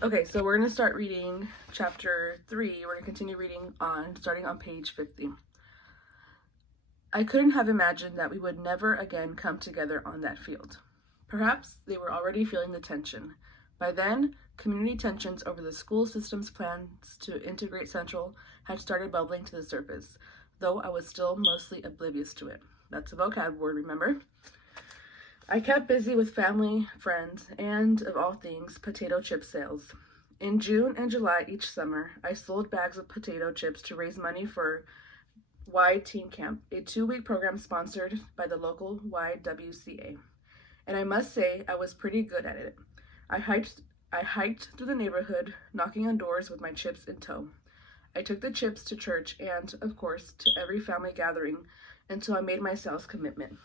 Okay, so we're going to start reading chapter 3. We're going to continue reading starting on page 50. I couldn't have imagined that we would never again come together on that field. Perhaps they were already feeling the tension. By then, community tensions over the school system's plans to integrate Central had started bubbling to the surface, though I was still mostly oblivious to it. That's a vocab word, remember? I kept busy with family, friends, and, of all things, potato chip sales. In June and July each summer, I sold bags of potato chips to raise money for Y Teen Camp, a 2-week program sponsored by the local YWCA. And I must say, I was pretty good at it. I hiked through the neighborhood, knocking on doors with my chips in tow. I took the chips to church and, of course, to every family gathering until I made my sales commitment.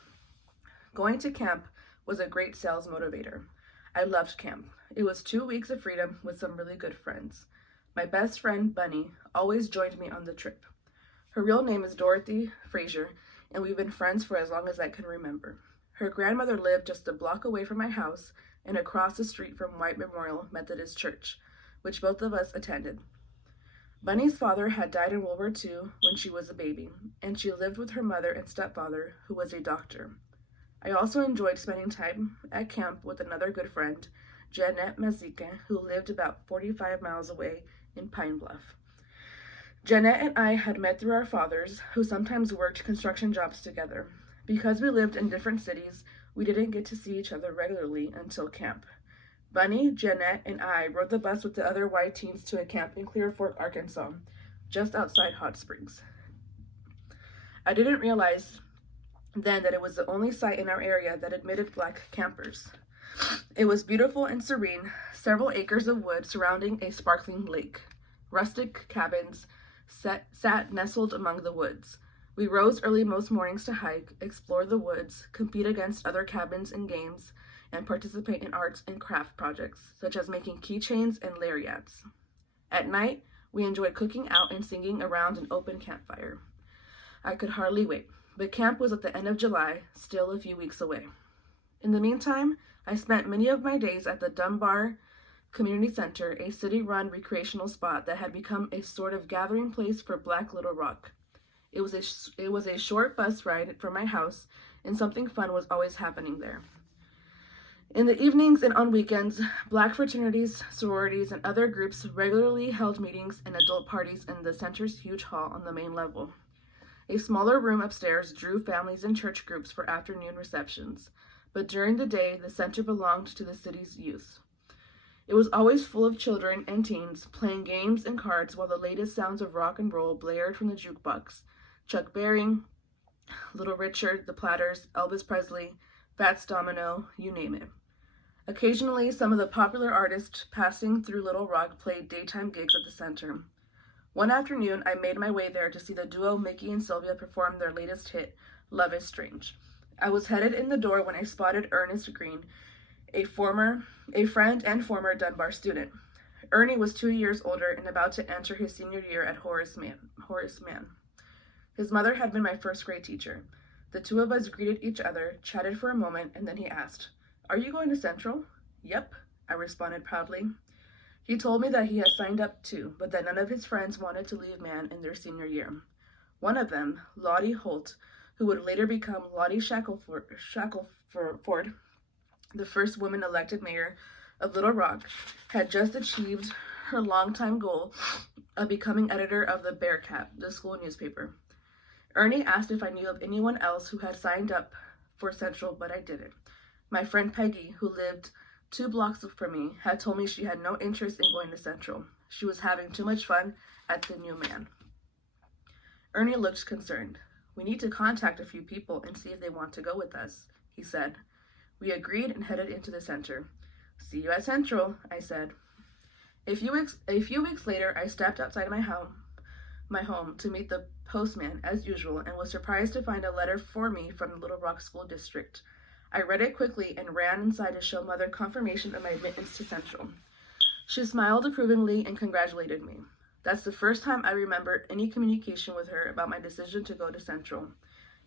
Going to camp was a great sales motivator. I loved camp. It was 2 weeks of freedom with some really good friends. My best friend, Bunny, always joined me on the trip. Her real name is Dorothy Frazier, and we've been friends for as long as I can remember. Her grandmother lived just a block away from my house and across the street from White Memorial Methodist Church, which both of us attended. Bunny's father had died in World War II when she was a baby, and she lived with her mother and stepfather, who was a doctor. I also enjoyed spending time at camp with another good friend, Jeanette Mazike, who lived about 45 miles away in Pine Bluff. Jeanette and I had met through our fathers, who sometimes worked construction jobs together. Because we lived in different cities, we didn't get to see each other regularly until camp. Bunny, Jeanette, and I rode the bus with the other Y teens to a camp in Clear Fork, Arkansas, just outside Hot Springs. I didn't realize then that it was the only site in our area that admitted Black campers. It was beautiful and serene, several acres of wood surrounding a sparkling lake. Rustic cabins sat nestled among the woods. We rose early most mornings to hike, explore the woods, compete against other cabins in games, and participate in arts and craft projects, such as making keychains and lariats. At night, we enjoyed cooking out and singing around an open campfire. I could hardly wait. But camp was at the end of July, still a few weeks away. In the meantime, I spent many of my days at the Dunbar Community Center, a city-run recreational spot that had become a sort of gathering place for Black Little Rock. It was a short bus ride from my house, and something fun was always happening there. In the evenings and on weekends, Black fraternities, sororities, and other groups regularly held meetings and adult parties in the center's huge hall on the main level. A smaller room upstairs drew families and church groups for afternoon receptions, but during the day, the center belonged to the city's youth. It was always full of children and teens playing games and cards while the latest sounds of rock and roll blared from the jukebox. Chuck Berry, Little Richard, The Platters, Elvis Presley, Fats Domino, you name it. Occasionally, some of the popular artists passing through Little Rock played daytime gigs at the center. One afternoon, I made my way there to see the duo Mickey and Sylvia perform their latest hit, Love is Strange. I was headed in the door when I spotted Ernest Green, a friend and former Dunbar student. Ernie was 2 years older and about to enter his senior year at Horace Mann. His mother had been my first grade teacher. The two of us greeted each other, chatted for a moment, and then he asked, "Are you going to Central?" "Yep," I responded proudly. He told me that he had signed up too, but that none of his friends wanted to leave Mann in their senior year. One of them, Lottie Holt, who would later become Lottie Shackelford, the first woman elected mayor of Little Rock, had just achieved her longtime goal of becoming editor of the Bearcat, the school newspaper. Ernie asked if I knew of anyone else who had signed up for Central, but I didn't. My friend Peggy, who lived 2 blocks from me, had told me she had no interest in going to Central. She was having too much fun at the new Mann. Ernie looked concerned. "We need to contact a few people and see if they want to go with us," he said. We agreed and headed into the center. "See you at Central," I said. A few weeks later, I stepped outside my home to meet the postman as usual and was surprised to find a letter for me from the Little Rock School District. I read it quickly and ran inside to show Mother confirmation of my admittance to Central. She smiled approvingly and congratulated me. That's the first time I remembered any communication with her about my decision to go to Central.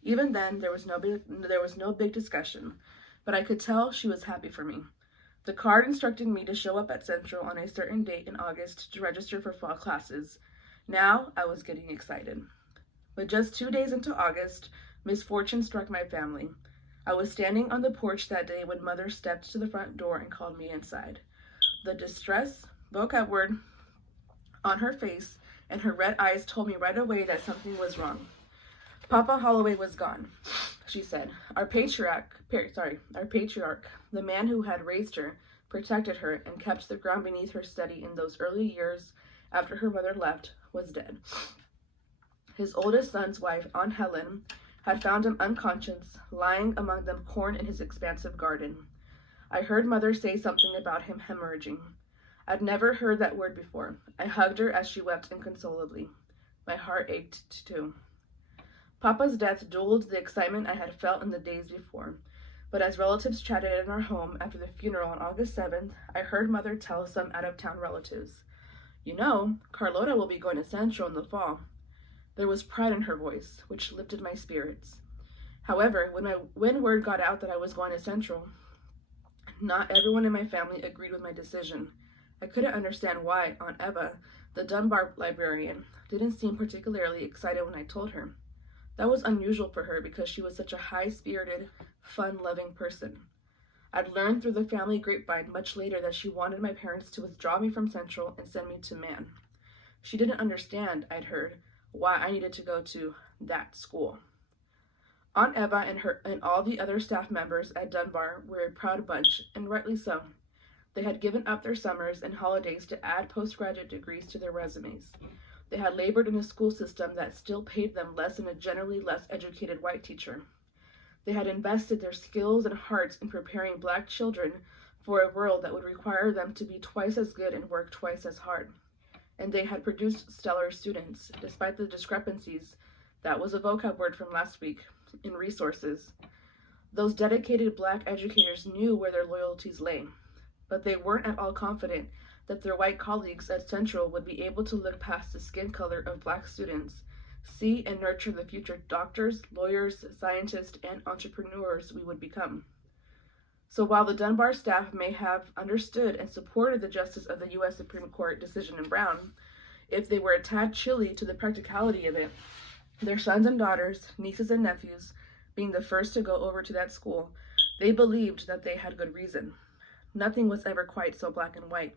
Even then, there was no big discussion, but I could tell she was happy for me. The card instructed me to show up at Central on a certain date in August to register for fall classes. Now I was getting excited. But just 2 days into August, misfortune struck my family. I was standing on the porch that day when Mother stepped to the front door and called me inside. The distress, book upward, on her face, and her red eyes told me right away that something was wrong. Papa Holloway was gone, she said. Our patriarch, the man who had raised her, protected her, and kept the ground beneath her steady in those early years after her mother left, was dead. His oldest son's wife, Aunt Helen, had found him unconscious, lying among the corn in his expansive garden. I heard Mother say something about him hemorrhaging. I'd never heard that word before. I hugged her as she wept inconsolably. My heart ached too. Papa's death dulled the excitement I had felt in the days before, but as relatives chatted in our home after the funeral on August 7th, I heard Mother tell some out-of-town relatives, "You know, Carlota will be going to Central in the fall." There was pride in her voice, which lifted my spirits. However, when word got out that I was going to Central, not everyone in my family agreed with my decision. I couldn't understand why Aunt Eva, the Dunbar librarian, didn't seem particularly excited when I told her. That was unusual for her because she was such a high-spirited, fun-loving person. I'd learned through the family grapevine much later that she wanted my parents to withdraw me from Central and send me to Mann. She didn't understand, I'd heard, why I needed to go to that school. Aunt Eva and all the other staff members at Dunbar were a proud bunch, and rightly so. They had given up their summers and holidays to add postgraduate degrees to their resumes. They had labored in a school system that still paid them less than a generally less educated white teacher. They had invested their skills and hearts in preparing Black children for a world that would require them to be twice as good and work twice as hard. And they had produced stellar students, despite the discrepancies, that was a vocab word from last week, in resources. Those dedicated Black educators knew where their loyalties lay, but they weren't at all confident that their white colleagues at Central would be able to look past the skin color of Black students, see and nurture the future doctors, lawyers, scientists, and entrepreneurs we would become. So while the Dunbar staff may have understood and supported the justice of the U.S. Supreme Court decision in Brown, if they were a tad chilly to the practicality of it, their sons and daughters, nieces and nephews, being the first to go over to that school, they believed that they had good reason. Nothing was ever quite so black and white.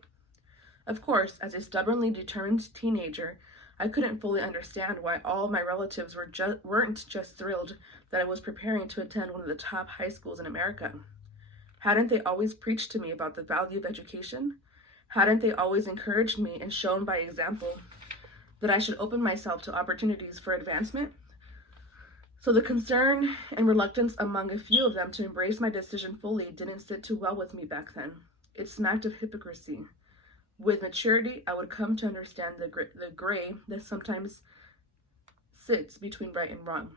Of course, as a stubbornly determined teenager, I couldn't fully understand why all my relatives weren't just thrilled that I was preparing to attend one of the top high schools in America. Hadn't they always preached to me about the value of education? Hadn't they always encouraged me and shown by example that I should open myself to opportunities for advancement? So the concern and reluctance among a few of them to embrace my decision fully didn't sit too well with me back then. It smacked of hypocrisy. With maturity, I would come to understand the gray that sometimes sits between right and wrong.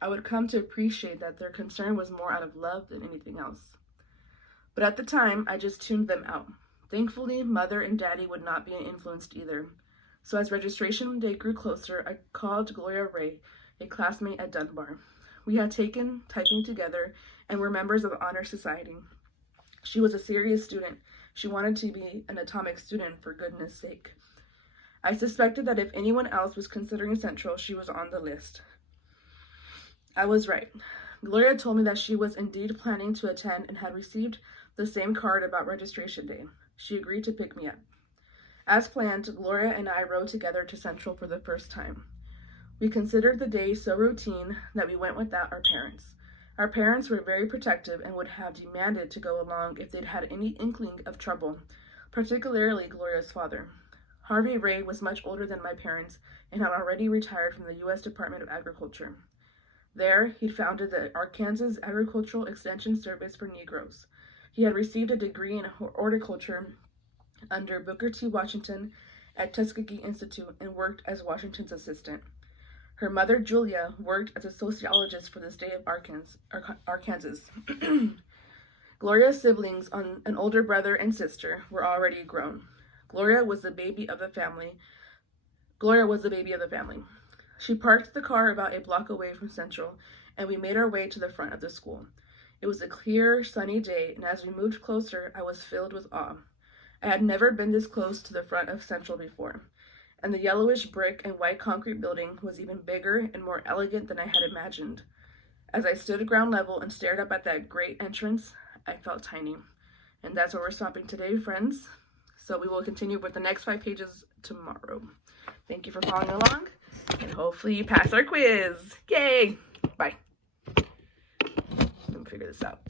I would come to appreciate that their concern was more out of love than anything else. But at the time, I just tuned them out. Thankfully, Mother and Daddy would not be influenced either. So as registration day grew closer, I called Gloria Ray, a classmate at Dunbar. We had taken typing together and were members of the Honor Society. She was a serious student. She wanted to be an atomic student, for goodness sake. I suspected that if anyone else was considering Central, she was on the list. I was right. Gloria told me that she was indeed planning to attend and had received the same card about registration day. She agreed to pick me up. As planned, Gloria and I rode together to Central for the first time. We considered the day so routine that we went without our parents. Our parents were very protective and would have demanded to go along if they'd had any inkling of trouble, particularly Gloria's father. Harvey Ray was much older than my parents and had already retired from the U.S. Department of Agriculture. There, he'd founded the Arkansas Agricultural Extension Service for Negroes. He had received a degree in horticulture under Booker T. Washington at Tuskegee Institute and worked as Washington's assistant. Her mother, Julia, worked as a sociologist for the state of Arkansas. Gloria's siblings, an older brother and sister, were already grown. Gloria was the baby of the family. She parked the car about a block away from Central, and we made our way to the front of the school. It was a clear, sunny day, and as we moved closer, I was filled with awe. I had never been this close to the front of Central before, and the yellowish brick and white concrete building was even bigger and more elegant than I had imagined. As I stood at ground level and stared up at that great entrance, I felt tiny. And that's where we're stopping today, friends. So we will continue with the next 5 pages tomorrow. Thank you for following along, and hopefully you pass our quiz. Yay! Bye. Let me figure this out.